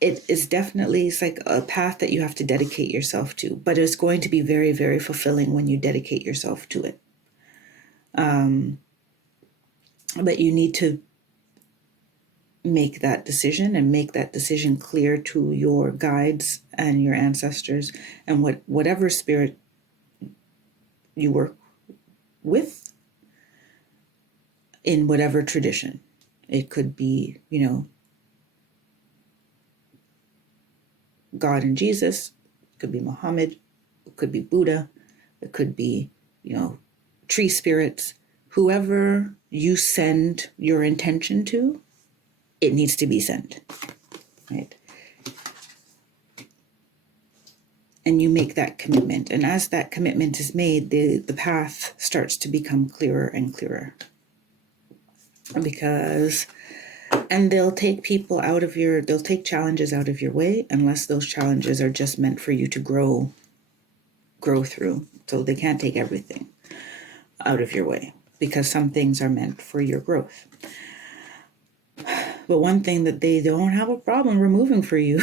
It is definitely, it's like a path that you have to dedicate yourself to, but it's going to be very, very fulfilling when you dedicate yourself to it. But you need to make that decision and make that decision clear to your guides and your ancestors and whatever spirit you work with in whatever tradition. It could be, God and Jesus, it could be Muhammad, it could be Buddha, it could be, tree spirits, whoever you send your intention to, it needs to be sent, right? And you make that commitment. And as that commitment is made, the path starts to become clearer and clearer. And they'll take they'll take challenges out of your way unless those challenges are just meant for you to grow through. So they can't take everything out of your way because some things are meant for your growth. But one thing that they don't have a problem removing for you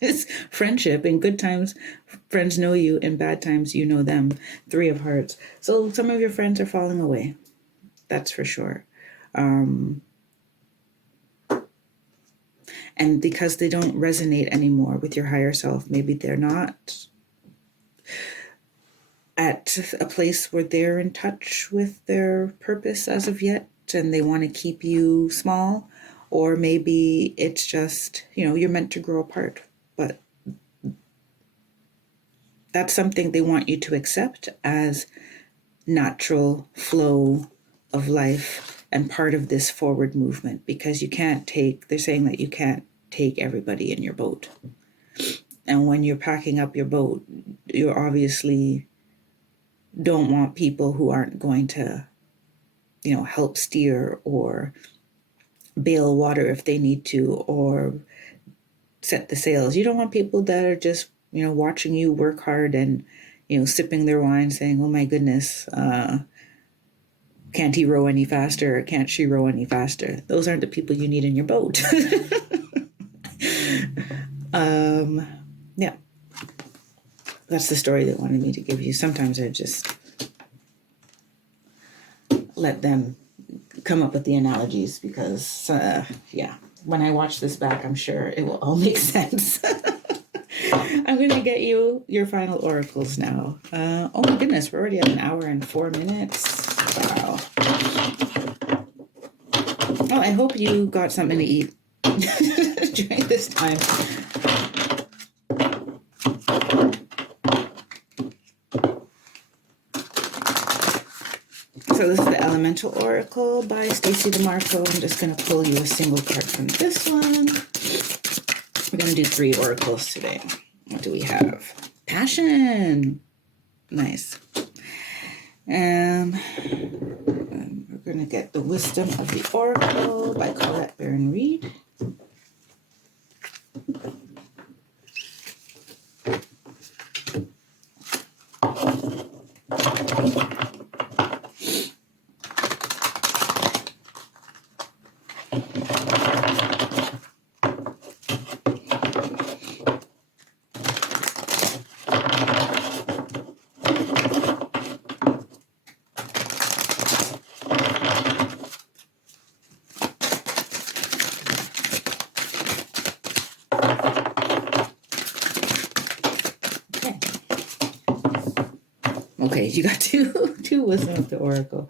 is friendship. In good times, friends know you. In bad times, you know them. 3 of Hearts. So some of your friends are falling away. That's for sure. And because they don't resonate anymore with your higher self, maybe they're not at a place where they're in touch with their purpose as of yet, and they want to keep you small, or maybe it's just, you're meant to grow apart, but that's something they want you to accept as natural flow of life and part of this forward movement, because they're saying that you can't take everybody in your boat. And when you're packing up your boat, you obviously don't want people who aren't going to, help steer or bail water if they need to, or set the sails. You don't want people that are just, watching you work hard and, sipping their wine saying, oh my goodness, can't he row any faster? Or can't she row any faster? Those aren't the people you need in your boat. Yeah. That's the story they wanted me to give you. Sometimes I just let them come up with the analogies because, when I watch this back, I'm sure it will all make sense. I'm going to get you your final oracles now. Oh my goodness, we're already at 1 hour and 4 minutes. Wow. Well, I hope you got something to eat during this time. So this is the Elemental Oracle by Stacey DeMarco. I'm just going to pull you a single card from this one. We're going to do 3 oracles today. What do we have? Passion. Nice. And we're going to get the Wisdom of the Oracle by Colette Baron Reed. Okay, you got two Wisdom of the Oracle.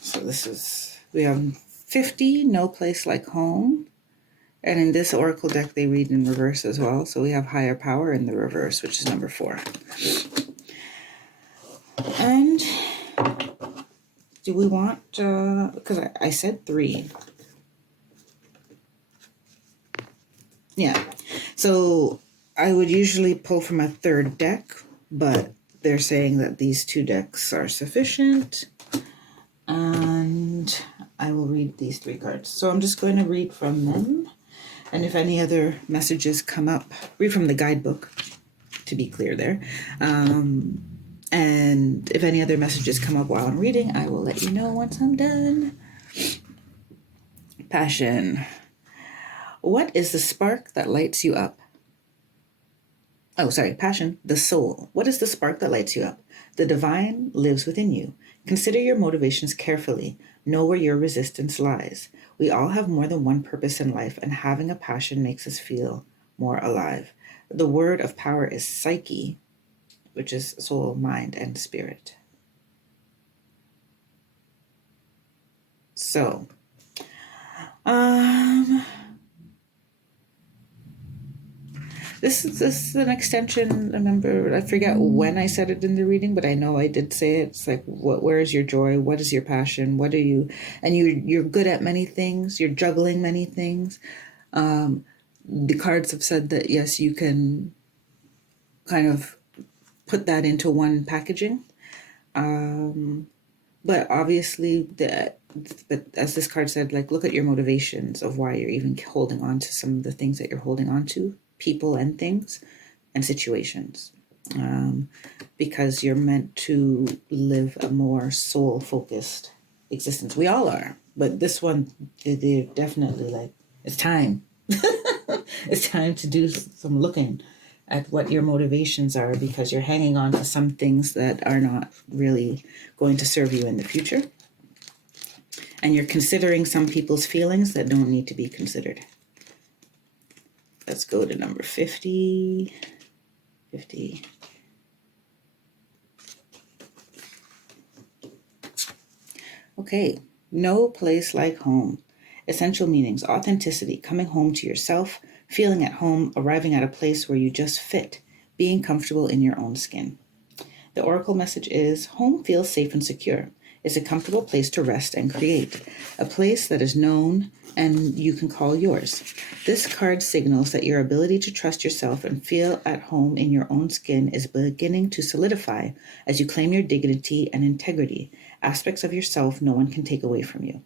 So we have 50, No Place Like Home, And in this oracle deck, they read in reverse as well. So we have higher power in the reverse, which is number 4. And do we want, because I said 3. Yeah. So I would usually pull from a third deck, but they're saying that these 2 decks are sufficient. And I will read these 3 cards. So I'm just going to read from them. And if any other messages come up, read from the guidebook, to be clear there. And if any other messages come up while I'm reading, I will let you know once I'm done. Passion. What is the spark that lights you up? Oh, sorry, passion, the soul. What is the spark that lights you up? The divine lives within you. Consider your motivations carefully. Know where your resistance lies. We all have more than one purpose in life, and having a passion makes us feel more alive. The word of power is psyche, which is soul, mind, and spirit. So, This is an extension. Remember, I forget when I said it in the reading, but I know I did say it. It's like, where is your joy? What is your passion? What are you? And you're good at many things. You're juggling many things. The cards have said that yes, you can kind of put that into one packaging. But obviously, but as this card said, like, look at your motivations of why you're even holding on to some of the things that you're holding on to, people and things and situations, because you're meant to live a more soul-focused existence. We all are, but this one, they're definitely like, it's time. It's time to do some looking at what your motivations are, because you're hanging on to some things that are not really going to serve you in the future. And you're considering some people's feelings that don't need to be considered. Let's go to number 50. 50. Okay, no place like home. Essential meanings: authenticity, coming home to yourself, feeling at home, arriving at a place where you just fit, being comfortable in your own skin. The oracle message is: home feels safe and secure. It's a comfortable place to rest and create, a place that is known and you can call yours. This card signals that your ability to trust yourself and feel at home in your own skin is beginning to solidify as you claim your dignity and integrity, aspects of yourself no one can take away from you.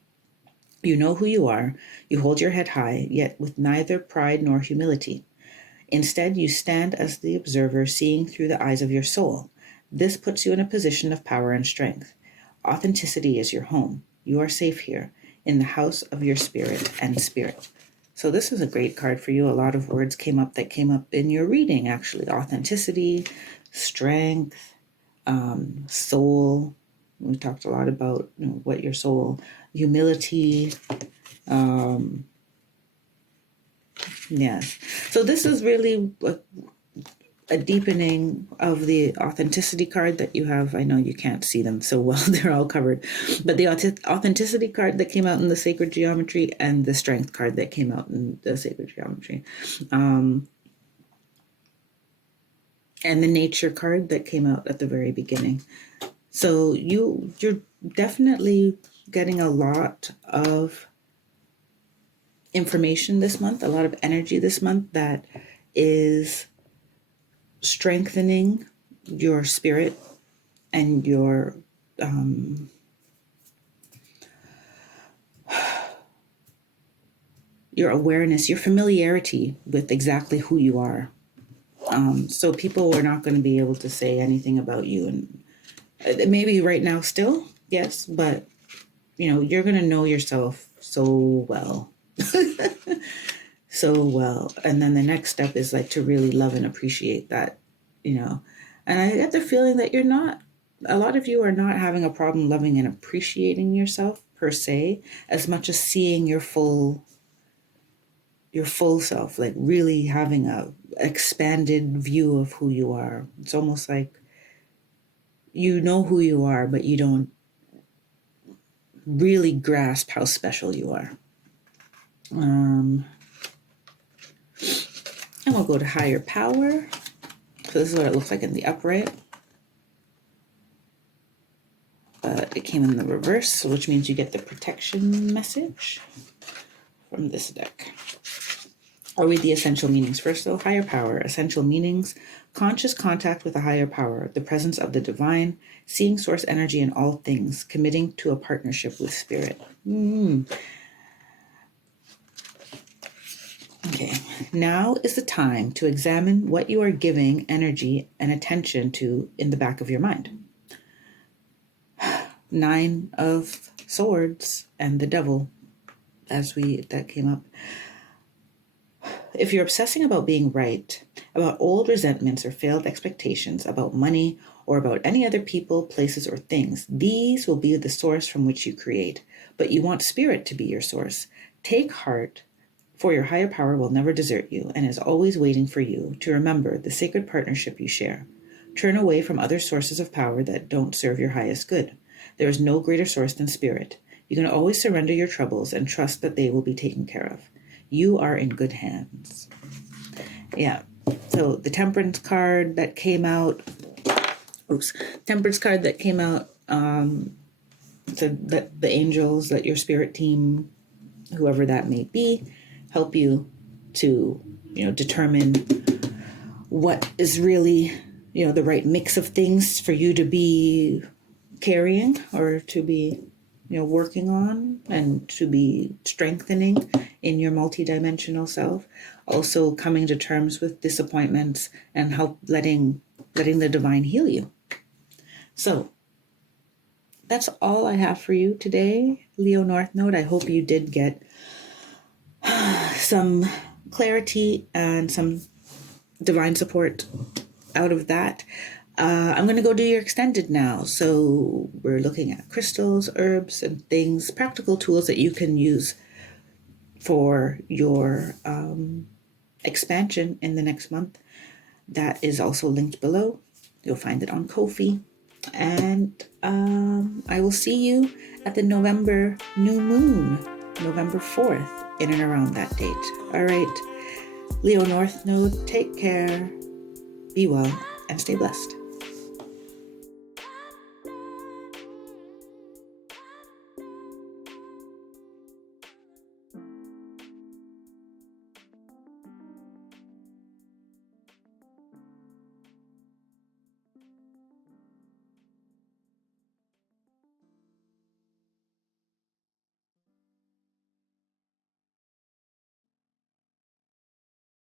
You know who you are, you hold your head high, yet with neither pride nor humility. Instead, you stand as the observer, seeing through the eyes of your soul. This puts you in a position of power and strength. Authenticity is your home. You are safe here, in the house of your spirit and spirit. So this is a great card for you. A lot of words came up in your reading, actually. Authenticity, strength, soul. We talked a lot about what your soul, humility. Yes. So this is really a deepening of the authenticity card that you have. I know you can't see them so well, they're all covered. But the authenticity card that came out in the sacred geometry and the strength card that came out in the sacred geometry. And the nature card that came out at the very beginning. So you're definitely getting a lot of information this month, a lot of energy this month that is strengthening your spirit and your awareness, your familiarity with exactly who you are. So people are not going to be able to say anything about you, and maybe right now still, yes, but you're going to know yourself so well. So well. And then the next step is like to really love and appreciate that, and I get the feeling that a lot of you are not having a problem loving and appreciating yourself per se, as much as seeing your full self, like really having a expanded view of who you are. It's almost like you know who you are, but you don't really grasp how special you are. we'll go to higher power. So this is what it looks like in the upright. It came in the reverse, which means you get the protection message from this deck. I'll read the essential meanings first, though. Higher power, essential meanings: conscious contact with a higher power, the presence of the divine, seeing source energy in all things, committing to a partnership with spirit. Okay, now is the time to examine what you are giving energy and attention to in the back of your mind. 9 of Swords and the Devil, that came up. If you're obsessing about being right, about old resentments or failed expectations, about money, or about any other people, places, or things, these will be the source from which you create. But you want spirit to be your source. Take heart, for your higher power will never desert you and is always waiting for you to remember the sacred partnership you share. Turn away from other sources of power that don't serve your highest good. There is no greater source than spirit. You can always surrender your troubles and trust that they will be taken care of. You are in good hands. Yeah. So the Temperance card that came out. Temperance card that came out. So that the angels, that your spirit team, whoever that may be, help you to, determine what is really, the right mix of things for you to be carrying or to be, working on and to be strengthening in your multidimensional self. Also coming to terms with disappointments and help letting the divine heal you. So that's all I have for you today, Leo North Node. I hope you did get some clarity and some divine support out of that. I'm going to go do your extended now. So we're looking at crystals, herbs, and things, practical tools that you can use for your expansion in the next month. That is also linked below. You'll find it on Ko-fi. And I will see you at the November new moon, November 4th, in and around that date. All right, Leo North Node, take care, be well, and stay blessed.